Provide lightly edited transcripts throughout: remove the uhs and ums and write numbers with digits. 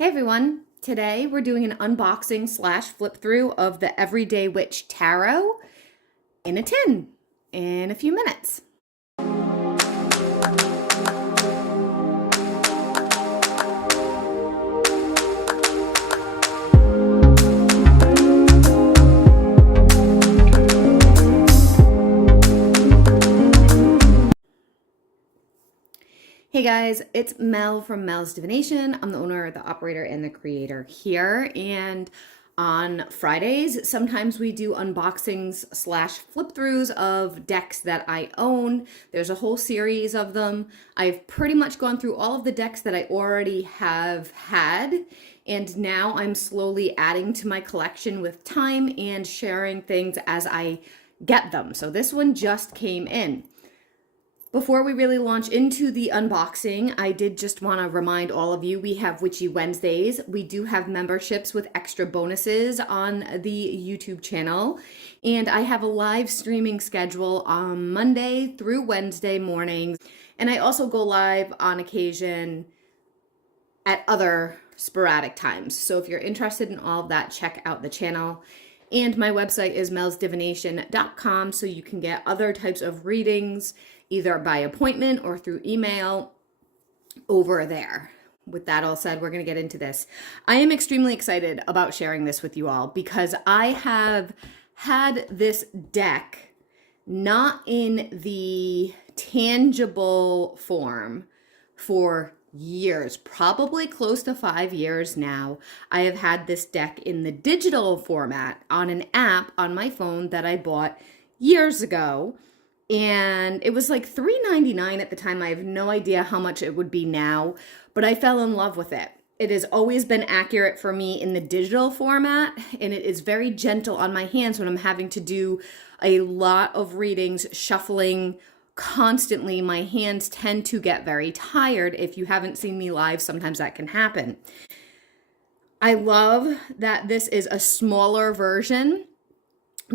Hey everyone, today we're doing an unboxing slash flip through of the Everyday Witch Tarot in a tin in a few minutes. Hey guys, it's Mel from melsdivination. I'm the owner, the operator, and the creator here. And on Fridays, sometimes we do unboxings slash flip throughs of decks that I own. There's a whole series of them. I've pretty much gone through all of the decks that I already have had. And now I'm slowly adding to my collection with time and sharing things as I get them. So this one just came in. Before we really launch into the unboxing, I did just want to remind all of you, we have Witchy Wednesdays. We do have memberships with extra bonuses on the YouTube channel. And I have a live streaming schedule on Monday through Wednesday mornings. And I also go live on occasion at other sporadic times. So if you're interested in all of that, check out the channel. And my website is melsdivination.com, so you can get other types of readings either by appointment or through email over there. With that all said, we're going to get into this. I am extremely excited about sharing this with you all because I have had this deck not in the tangible form for years, probably close to 5 years now. I have had this deck in the digital format on an app on my phone that I bought years ago. And it was like $3.99 at the time. I have no idea how much it would be now, but I fell in love with it. It has always been accurate for me in the digital format, and it is very gentle on my hands when I'm having to do a lot of readings, shuffling constantly. My hands tend to get very tired. If you haven't seen me live, sometimes that can happen. I love that this is a smaller version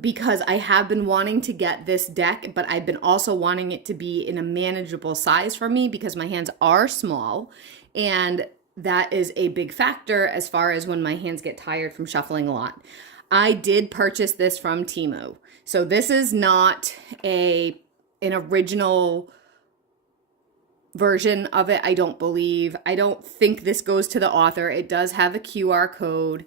because I have been wanting to get this deck, but I've been also wanting it to be in a manageable size for me because my hands are small, and that is a big factor as far as when my hands get tired from shuffling a lot. I did purchase this from Thru. So this is not an original version of it, I don't believe. I don't think this goes to the author. It does have a QR code.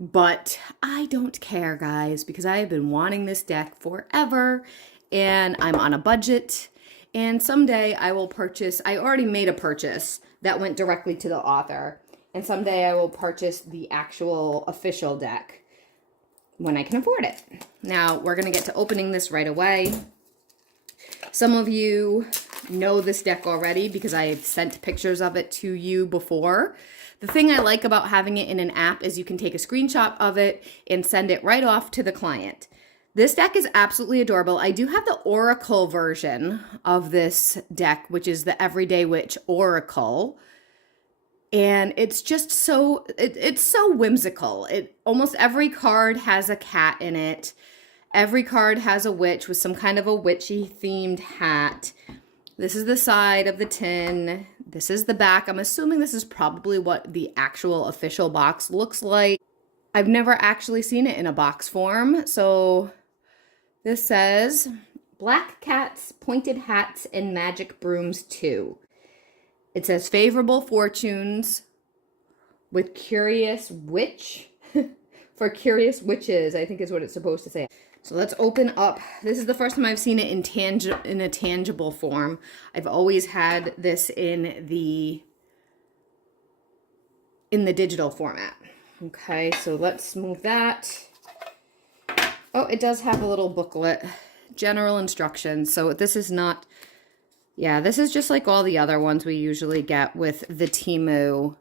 But I don't care, guys, because I have been wanting this deck forever, and I'm on a budget, and someday I will purchase. I already made a purchase that went directly to the author, and someday I will purchase the actual official deck when I can afford it. Now, we're going to get to opening this right away. Some of you know this deck already because I've sent pictures of it to you before. The thing I like about having it in an app is you can take a screenshot of it and send it right off to the client. This deck is absolutely adorable. I do have the Oracle version of this deck, which is the Everyday Witch Oracle. And it's just so, it's so whimsical. Almost every card has a cat in it. Every card has a witch with some kind of a witchy themed hat. This is the side of the tin. This is the back. I'm assuming this is probably what the actual official box looks like. I've never actually seen it in a box form. So this says, Black Cats, Pointed Hats, and Magic Brooms 2. It says favorable fortunes with curious witch. For curious witches, I think is what it's supposed to say. So let's open up. This is the first time I've seen it in a tangible form. I've always had this in the digital format. Okay, so let's move that. Oh, it does have a little booklet, general instructions. So this is not, yeah, this is just like all the other ones we usually get with the Thru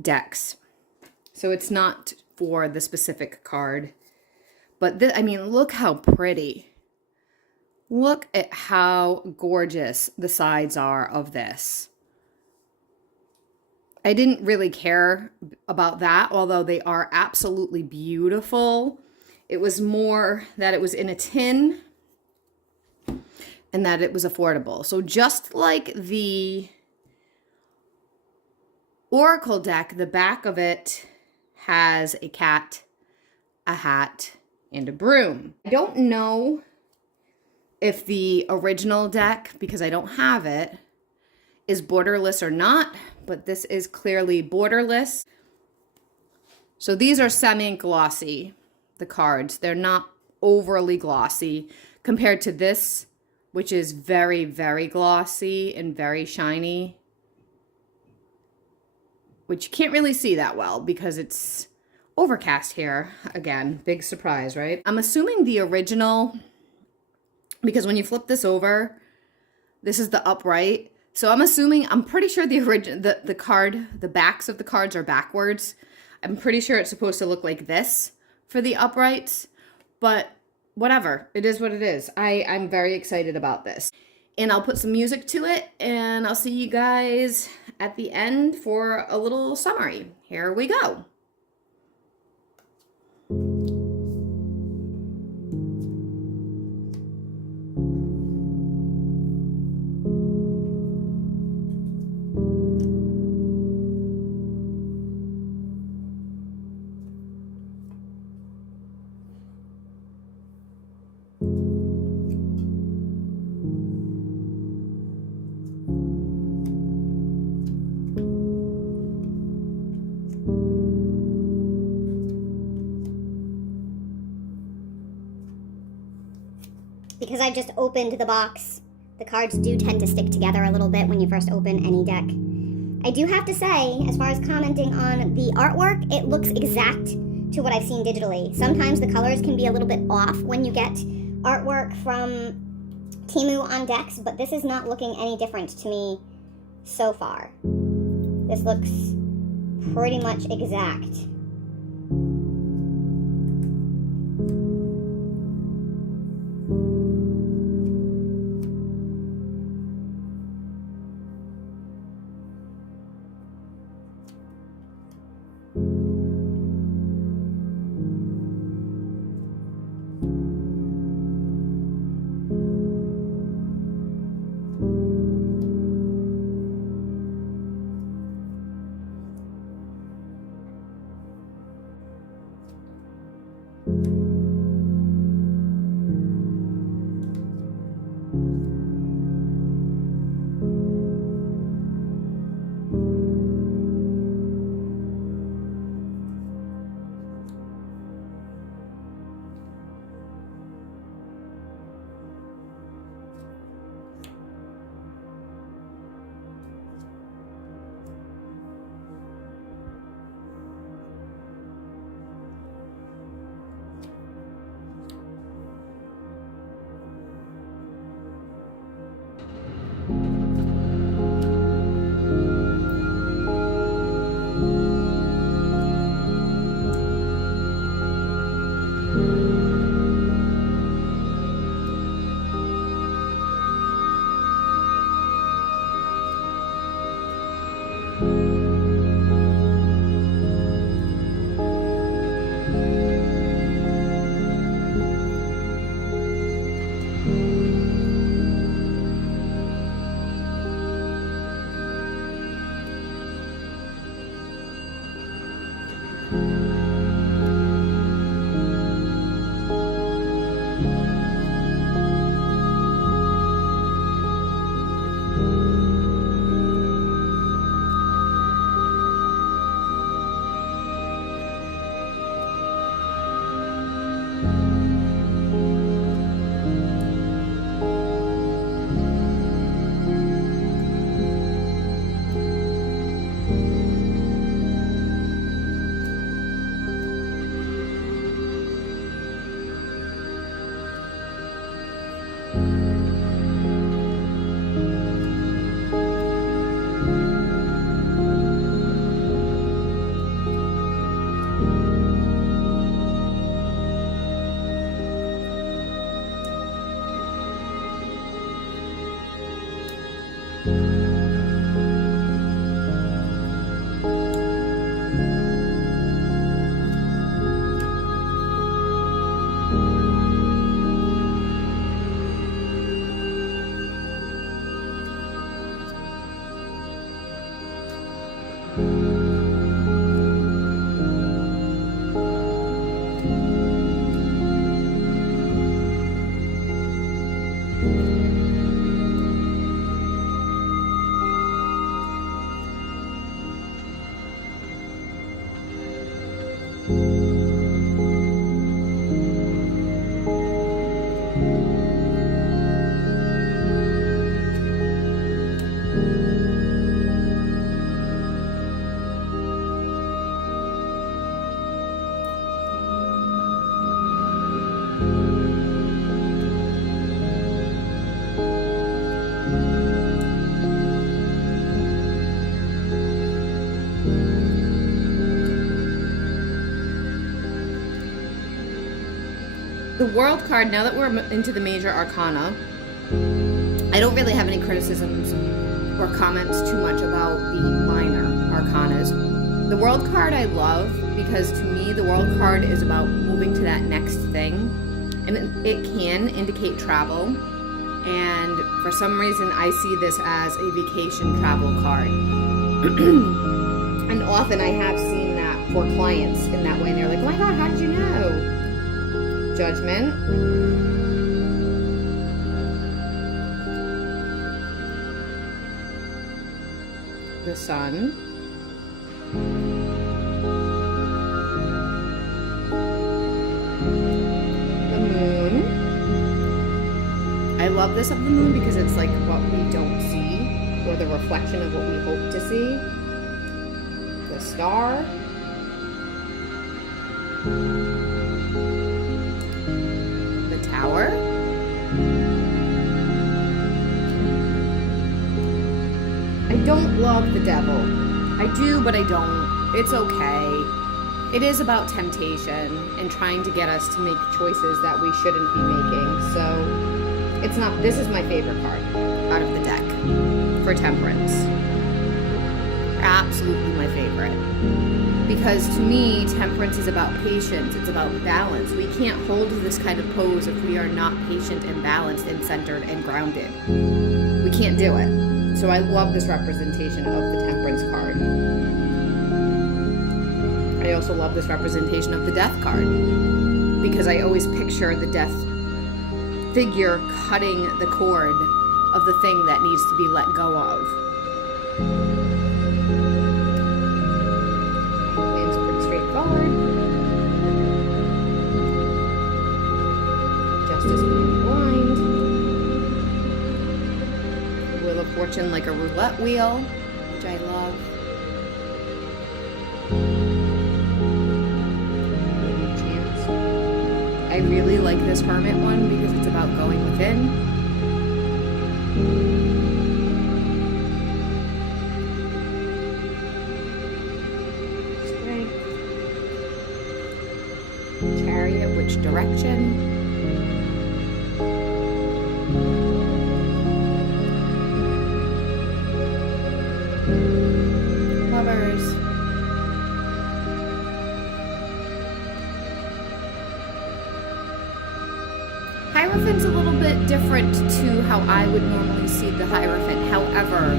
decks. So it's not for the specific card. But I mean, look how pretty. Look at how gorgeous the sides are of this. I didn't really care about that, although they are absolutely beautiful. It was more that it was in a tin and that it was affordable. So just like the Oracle deck, the back of it has a cat, a hat, and a broom. I don't know if the original deck, because I don't have it, is borderless or not, but this is clearly borderless. So these are semi-glossy, the cards. They're not overly glossy compared to this, which is very, very glossy and very shiny, which you can't really see that well because it's overcast here. Again, big surprise, right? I'm assuming the original, because when you flip this over, this is the upright. So I'm pretty sure the original, the backs of the cards are backwards. I'm pretty sure it's supposed to look like this for the uprights, but whatever, it is what it is. I'm very excited about this. And I'll put some music to it, and I'll see you guys at the end for a little summary. Here we go. Because I just opened the box, the cards do tend to stick together a little bit when you first open any deck. I do have to say, as far as commenting on the artwork, it looks exact to what I've seen digitally. Sometimes the colors can be a little bit off when you get artwork from Temu on decks, but this is not looking any different to me so far. This looks pretty much exact. the World card, now that we're into the major arcana, I don't really have any criticisms or comments too much about the minor arcanas. The World card I love because to me the World card is about moving to that next thing, and it can indicate travel, and for some reason I see this as a vacation travel card. And often I have seen that for clients in that way, and they're like, oh my god, how did you know? Judgment. The sun. The moon. I love this of the moon because it's like what we don't see, or the reflection of what we hope to see. The star. The tower. I don't love the devil. I do, but I don't. It's okay. It is about temptation and trying to get us to make choices that we shouldn't be making. So it's not, this is my favorite card out of the deck for temperance. Absolutely my favorite. Because to me, temperance is about patience. It's about balance. We can't hold this kind of pose if we are not patient and balanced and centered and grounded. We can't do it. So I love this representation of the temperance card. I also love this representation of the death card because I always picture the death figure cutting the cord of the thing that needs to be let go of. It's pretty straightforward. Justice being blind. Wheel of Fortune like a roulette wheel, which I love. I really like this Hermit one because it's about going within. Strength. Chariot, which direction? Lovers. Hierophant's a little bit different to how I would normally see the Hierophant. However,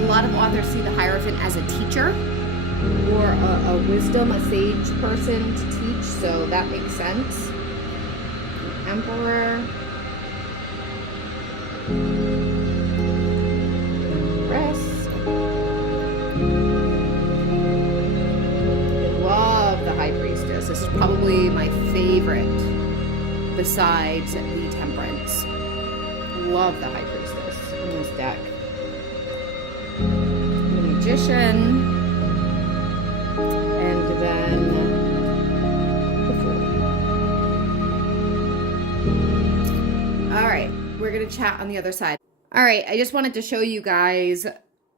a lot of authors see the Hierophant as a teacher or a wisdom, a sage person to teach, so that makes sense. Emperor. Rest. I love the High Priestess. This is probably my favorite besides the Temperance. Love the High Priestess in this deck. The Magician. And then the Fool. Alright, we're going to chat on the other side. Alright, I just wanted to show you guys.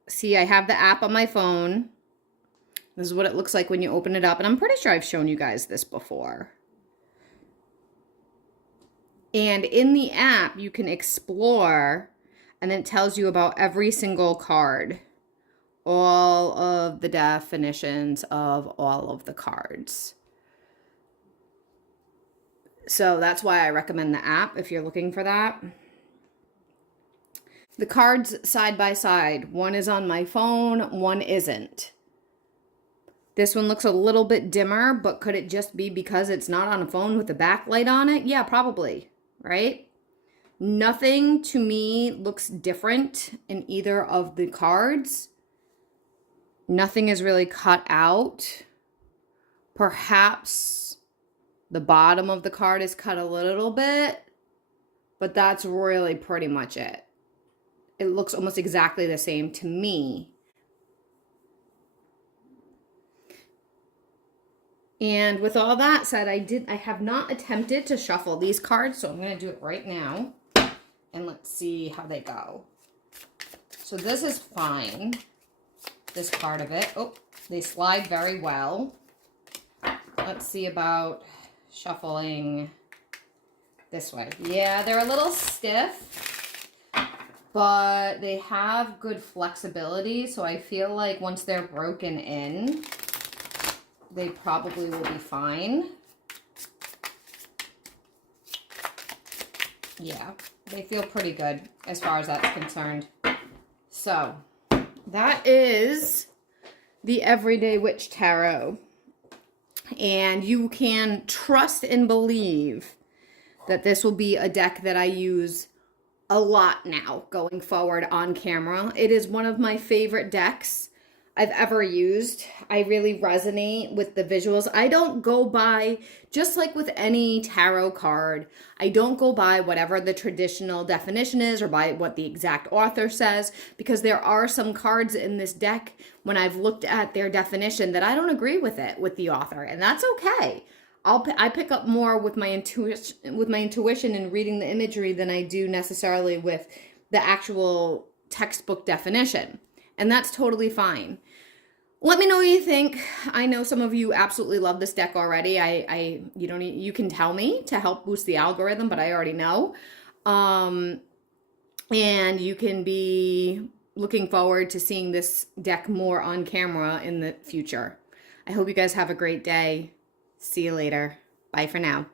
See, I have the app on my phone. This is what it looks like when you open it up. And I'm pretty sure I've shown you guys this before. And in the app, you can explore, and then it tells you about every single card. All of the definitions of all of the cards. So that's why I recommend the app if you're looking for that. The cards side by side. One is on my phone, one isn't. This one looks a little bit dimmer, but could it just be because it's not on a phone with a backlight on it? Yeah, probably. Right? Nothing to me looks different in either of the cards. Nothing is really cut out. Perhaps the bottom of the card is cut a little bit, but that's really pretty much it. It looks almost exactly the same to me. And with all that said, I have not attempted to shuffle these cards, so I'm going to do it right now. And let's see how they go. So this is fine, this part of it. Oh, they slide very well. Let's see about shuffling this way. Yeah, they're a little stiff, but they have good flexibility, so I feel like once they're broken in, they probably will be fine. Yeah, they feel pretty good as far as that's concerned. So, that is the Everyday Witch Tarot. And you can trust and believe that this will be a deck that I use a lot now going forward on camera. It is one of my favorite decks I've ever used. I really resonate with the visuals. I don't go by, just like with any tarot card, I don't go by whatever the traditional definition is or by what the exact author says, because there are some cards in this deck when I've looked at their definition that I don't agree with it with the author, and that's okay. I pick up more with my intuition and reading the imagery than I do necessarily with the actual textbook definition. And that's totally fine. Let me know what you think. I know some of you absolutely love this deck already. You can tell me to help boost the algorithm, but I already know. And you can be looking forward to seeing this deck more on camera in the future. I hope you guys have a great day. See you later. Bye for now.